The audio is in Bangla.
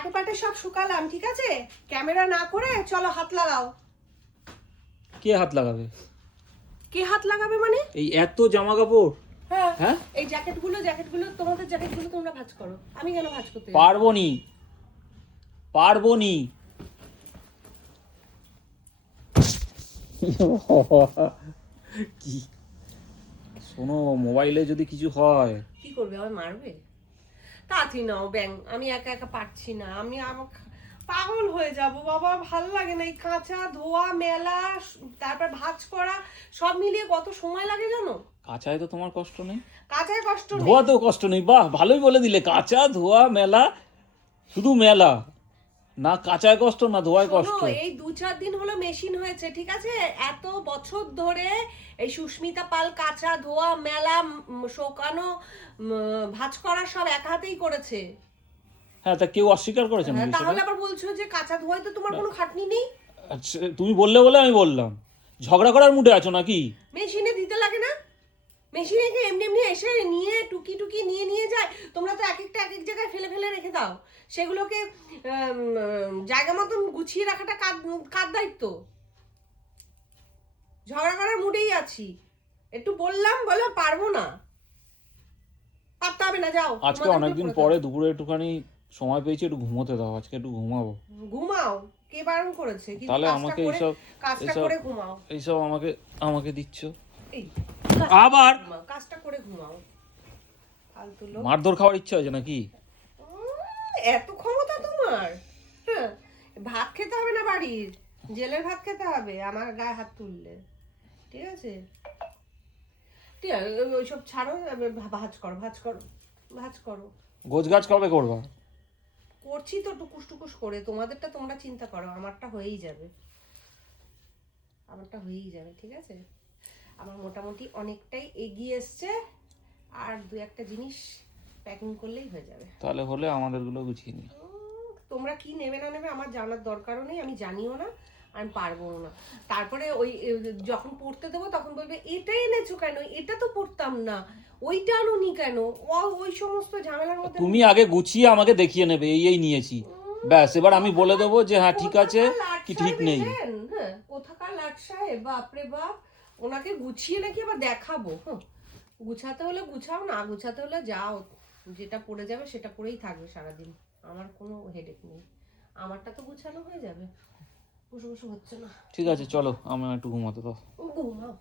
চাটে পাটে সব শুকালাম, ঠিক আছে? ক্যামেরা না করে চলো হাত লাগাও। কে হাত লাগাবে? কে হাত লাগাবে মানে? এই এত জামা কাপড়? হ্যাঁ হ্যাঁ, এই জ্যাকেটগুলো তোমাদের জ্যাকেটগুলো তোমরা ভাঁজ করো, আমি কেন ভাঁজ করতে যাবো? পারবো নি। কি শোনো, মোবাইলে যদি কিছু হয়? কি করবে, আমায় মারবে? তাড়াতাড়ি নাও ব্যাং, আমি একা একা পারছি না, আমি পাগল হয়ে যাব বাবা, ভাল লাগে না এই কাঁচা ধোয়া মেলা, তারপর ভাঁজ করা, সব মিলিয়ে কত সময় লাগে জানো? কাঁচায় তো তোমার কষ্ট নেই, কাঁচায় কষ্ট নেই। ধোয়াতেও কষ্ট নেই। বাহ, ভালোই বলে দিলে। কাঁচা ধোয়া মেলা, শুধু মেলা না, কাঁচায় কষ্ট না ধোয়ায় কষ্ট। শোনো, এই 2-4 দিন হলো মেশিন হয়েছে, ঠিক আছে? এত বছর ধরে এই সুস্মিতা পাল কাঁচা ধোয়া মেলা শোকানো ভাঁজ করা সব এক হাতেই করেছে। হ্যাঁ, তা কেউ অস্বীকার করেছে হ্যাঁ, নাকি সেটা? তাহলে আবার বলছো যে কাঁচা ধোয়ায় তো তোমার কোনো খাটনি নেই? আচ্ছা, তুমি বললে বলে আমি বললাম। ঝগড়া করার মুডে আছো নাকি? মেশিনে দিতে লাগে না? মেশিনে কি এমনি এমনি এসে নিয়ে টুকি টুকি নিয়ে যায়? তোমরা তো এক একটা এক এক জায়গায় ফেলে ফেলে রেখে দাও। সেগুলোকে জায়গা মতন গুছিয়ে রাখাটা কার দায়িত্ব? ঝগড়া করার মুডেই আছি, একটু বললাম বলে পারবো না, পারতে হবে না, যাও। আজকে অনেকদিন পরে দুপুরে একটুখানি সময় পেয়েছি, একটু ঘুমোতে দাও। আজকে একটু ঘুমাবো। ঘুমাও, কে বারণ করেছে? কিন্তু তাহলে আমাকে কাজটা করে ঘুমাও। এইসব আমাকে দিচ্ছ এই আবার? কাজটা করে ঘুমাও, ফালতু লোক। মারধর খাওয়ার ইচ্ছা হয়েছে নাকি? এত ক্ষমতা তোমার? হ্যাঁ, ভাত খেতে হবে না বাড়ির, জেলের ভাত খেতে হবে আমার গায়ে হাত তুললে, ঠিক আছে? ঠিক আছে, ওইসব ছাড়ো, ভাজ করো ভাজ করো ভাজ করো। গোছগাছ কবে করবা? করছি তো টুকুস টুকুস করে, তোমাদেরটা তোমরা চিন্তা করো, আমারটা হয়েই যাবে, ঠিক আছে? আমার মোটামুটি অনেকটাই এগিয়ে এসছে, আর 2-1টা জিনিস প্যাকিং করলেই হয়ে যাবে। তাহলে হলে আমাদেরগুলো গুছিয়ে নিও। তোমরা কি নেবে না নেবে আমার জানার দরকারও নেই, আমি জানিও না, আমি পারবো না। তারপরে ওই যখন পড়তে দেবো তখন বলবে এটা এনেছো কেন, এটা তো পড়তাম না, ওইটা আনুনি কেন, ওই সমস্ত ঝামেলার মধ্যে। তুমি আগে গুছিয়ে আমাকে দেখিয়ে নেবে এই নিয়েছি, ব্যাস। এবার আমি বলে দেবো যে হ্যাঁ ঠিক আছে কি ঠিক নেই। হ্যাঁ, কোথাকার লাট সাহেব, বাপরে বাপ, ওনাকে গুছিয়ে নাকি আবার দেখাবো? গুছাতে হলে গুছাও, না গুছাতে হলে যাও, যেটা পড়ে যাবে সেটা পড়েই থাকবে সারাদিন, আমার কোনো হেডেক নেই, আমারটা তো গুছানো হয়ে যাবে, বসে বসে হচ্ছে না। ঠিক আছে, চলো আমার একটু ঘুমাতে দাও। ঘুমাও।